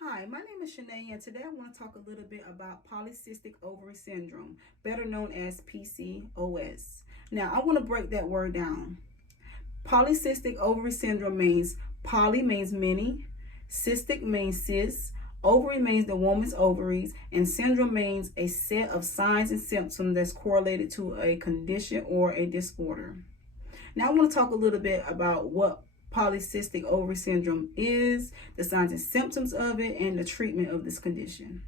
Hi, my name is Shanae, and today I want to talk a little bit about polycystic ovary syndrome, better known as PCOS. Now, I want to break that word down. Polycystic ovary syndrome means poly means many, cystic means cyst, ovary means the woman's ovaries, and syndrome means a set of signs and symptoms that's correlated to a condition or a disorder. Now, I want to talk a little bit about what polycystic ovary syndrome is, the signs and symptoms of it, and the treatment of this condition.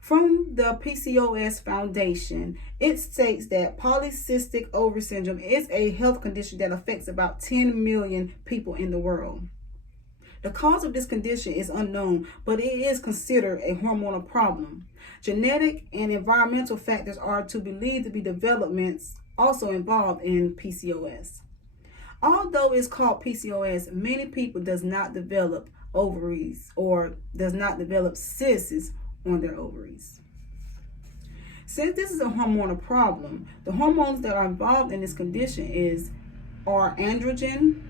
From the PCOS Foundation, it states that polycystic ovary syndrome is a health condition that affects about 10 million people in the world. The cause of this condition is unknown, but it is considered a hormonal problem. Genetic and environmental factors are to believed to be developments also involved in PCOS. Although it's called PCOS, many people does not develop ovaries or does not develop cysts on their ovaries. Since this is a hormonal problem, the hormones that are involved in this condition are androgen,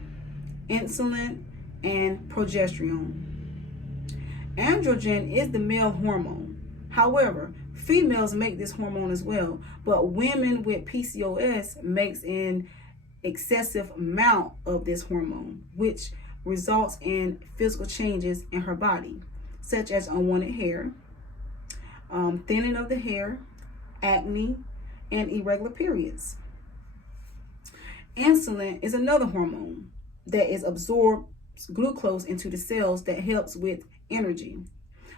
insulin, and progesterone. Androgen is the male hormone. However, females make this hormone as well, but women with PCOS makes an excessive amount of this hormone, which results in physical changes in her body, such as unwanted hair, thinning of the hair, acne, and irregular periods. Insulin is another hormone that is absorbs glucose into the cells that helps with energy.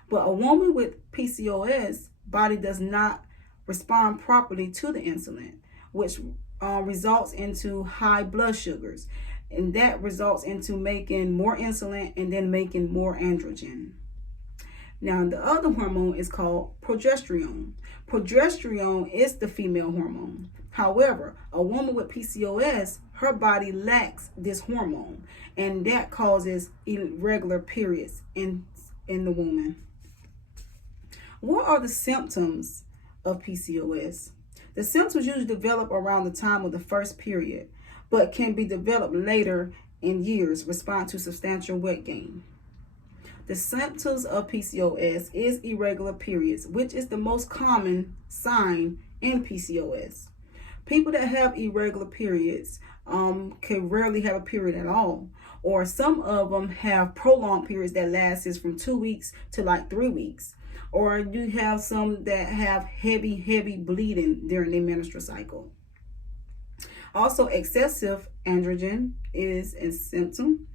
But a woman with PCOS body does not respond properly to the insulin, which results into high blood sugars, and that results into making more insulin and then making more androgen. Now, the other hormone is called progesterone. Progesterone is the female hormone. However, a woman with PCOS, her body lacks this hormone, and that causes irregular periods in the woman. What are the symptoms of PCOS? The symptoms usually develop around the time of the first period, but can be developed later in years, respond to substantial weight gain. The symptoms of PCOS is irregular periods, which is the most common sign in PCOS. People that have irregular periods can rarely have a period at all, or some of them have prolonged periods that lasts from 2 weeks to like 3 weeks. Or you have some that have heavy bleeding during their menstrual cycle. Also, excessive androgen is a symptom.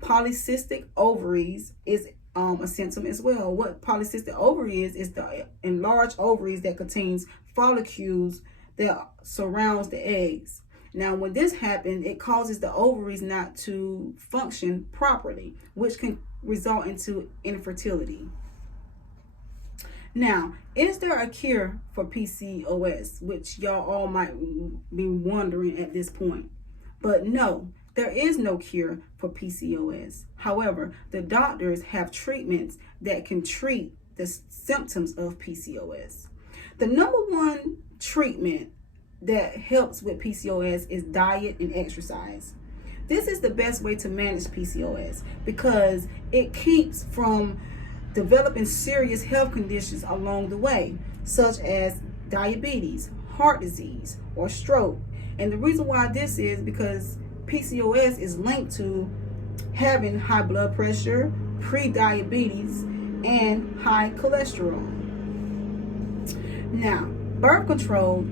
Polycystic ovaries is a symptom as well. What polycystic ovary is the enlarged ovaries that contains follicles that surrounds the eggs. Now, when this happens, it causes the ovaries not to function properly, which can result into infertility. Now, is there a cure for PCOS, which y'all all might be wondering at this point? But no, there is no cure for PCOS. However, the doctors have treatments that can treat the symptoms of PCOS. The number one treatment that helps with PCOS is diet and exercise. This is the best way to manage PCOS because it keeps from developing serious health conditions along the way, such as diabetes, heart disease, or stroke. And the reason why this is because PCOS is linked to having high blood pressure, pre-diabetes, and high cholesterol. Now, birth control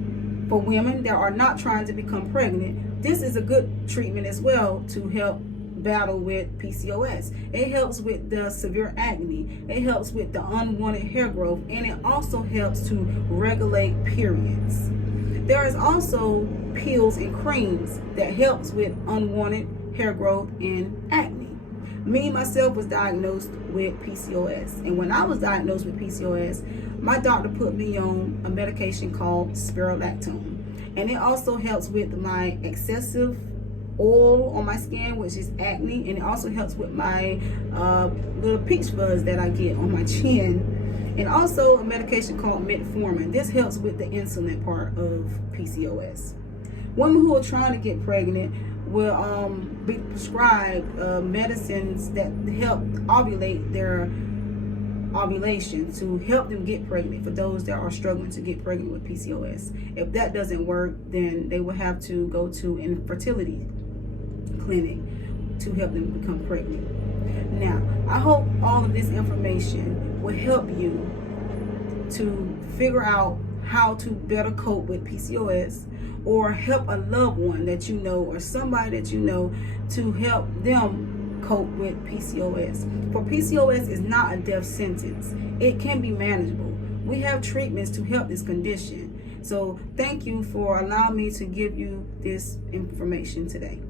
for women that are not trying to become pregnant, this is a good treatment as well to help battle with PCOS. It helps with the severe acne, it helps with the unwanted hair growth, and it also helps to regulate periods. There is also pills and creams that helps with unwanted hair growth and acne. Me myself was diagnosed with PCOS, and when I was diagnosed with PCOS, my doctor put me on a medication called spironolactone, and it also helps with my excessive oil on my skin, which is acne, and it also helps with my little peach fuzz that I get on my chin, and also a medication called metformin. This helps with the insulin part of PCOS. Women who are trying to get pregnant will be prescribed medicines that help ovulate their ovulation to help them get pregnant, for those that are struggling to get pregnant with PCOS. If that doesn't work, then they will have to go to an infertility clinic to help them become pregnant. Now, I hope all of this information will help you to figure out how to better cope with PCOS, or help a loved one that you know or somebody that you know to help them cope with PCOS. For PCOS is not a death sentence. It can be manageable. We have treatments to help this condition. So thank you for allowing me to give you this information today.